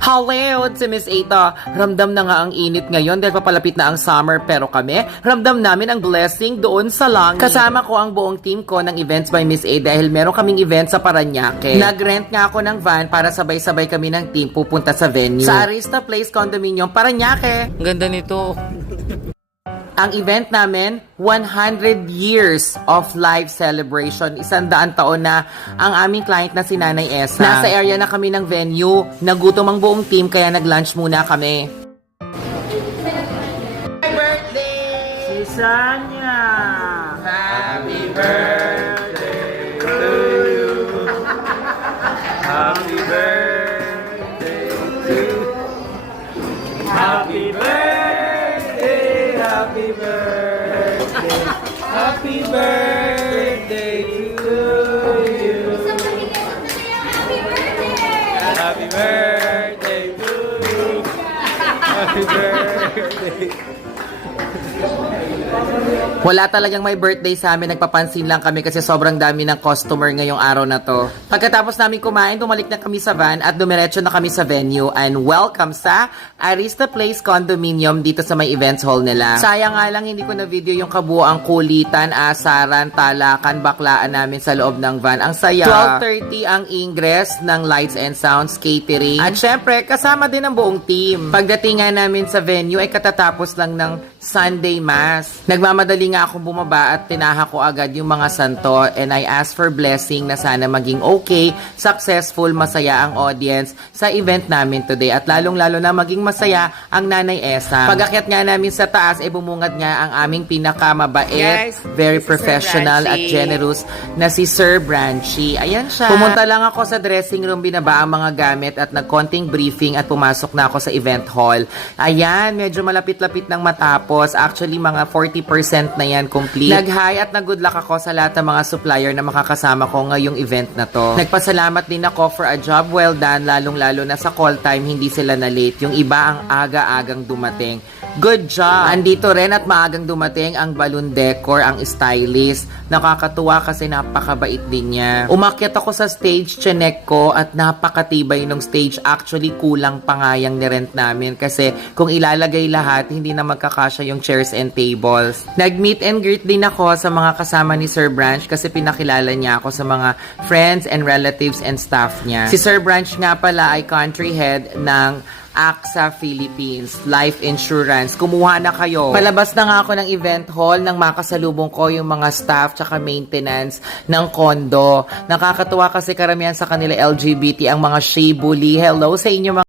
Hello, si Miss Eta. Ramdam na nga ang init ngayon dahil papalapit na ang summer, pero kami, ramdam namin ang blessing doon sa langit. Kasama ko ang buong team ko ng Events by Miss A dahil meron kaming event sa Parañaque. Nag-rent nga ako ng van para sabay-sabay kami ng team pupunta sa venue. Sa Arista Place Condominium, Parañaque. Ang ganda nito. Ang event namin, 100 years of live celebration. 100 taon na ang aming client na si Nanay Esa. Nasa area na kami ng venue. Nagutom ang buong team kaya nag-lunch muna kami. Happy birthday! Si Sanya! Happy birthday to you! Happy birthday to you! Happy birthday! Happy birthday, happy birthday to you. Happy birthday to you. Happy birthday. Wala talagang may birthday sa amin, nagpapansin lang kami kasi sobrang dami ng customer ngayong araw na to. Pagkatapos namin kumain, bumalik na kami sa van at dumiretso na kami sa venue and welcome sa Arista Place Condominium dito sa may events hall nila. Sayang nga lang hindi ko na video yung kabuoang kulitan, asaran, talakan, baklaan namin sa loob ng van. Ang saya. 12:30 ang ingress ng lights and sounds, catering. At syempre, kasama din ang buong team. Pagdating nga namin sa venue ay katatapos lang ng Sunday Mass. Nagmamadali nga akong bumaba at tinaha ko agad yung mga santo and I asked for blessing na sana maging okay, successful, masaya ang audience sa event namin today at lalong-lalo na maging masaya ang Nanay Esa. Pag-akyat nga namin sa taas, bumungad nga ang aming pinakamabait, very professional at generous na si Sir Branchy. Ayan siya. Pumunta lang ako sa dressing room, binaba ang mga gamit at nagkonting briefing at pumasok na ako sa event hall. Ayan, medyo malapit-lapit ng matapos. Actually, mga 40% na yan complete. Nag-hi at nag-good luck ako sa lahat ng mga supplier na makakasama ko ngayong event na to. Nagpasalamat din ako for a job well done, lalong-lalo na sa call time, hindi sila na late. Yung iba ang aga-agang dumating. Good job! Andito rin at maagang dumating ang balloon decor, ang stylist. Nakakatuwa kasi napakabait din niya. Umakyat ako sa stage, chinek ko at napakatibay ng stage. Actually, kulang pa nga yung nirent namin kasi kung ilalagay lahat, hindi na magkakasya yung chairs and tables. Nag-meet and greet din ako sa mga kasama ni Sir Branch kasi pinakilala niya ako sa mga friends and relatives and staff niya. Si Sir Branch nga pala ay country head ng AXA Philippines Life Insurance. Kumuha na kayo. Palabas na nga ako ng event hall nang makasalubong ko yung mga staff tsaka maintenance ng condo. Nakakatuwa kasi karamihan sa kanila LGBT ang mga shea bully. Hello sa inyo mga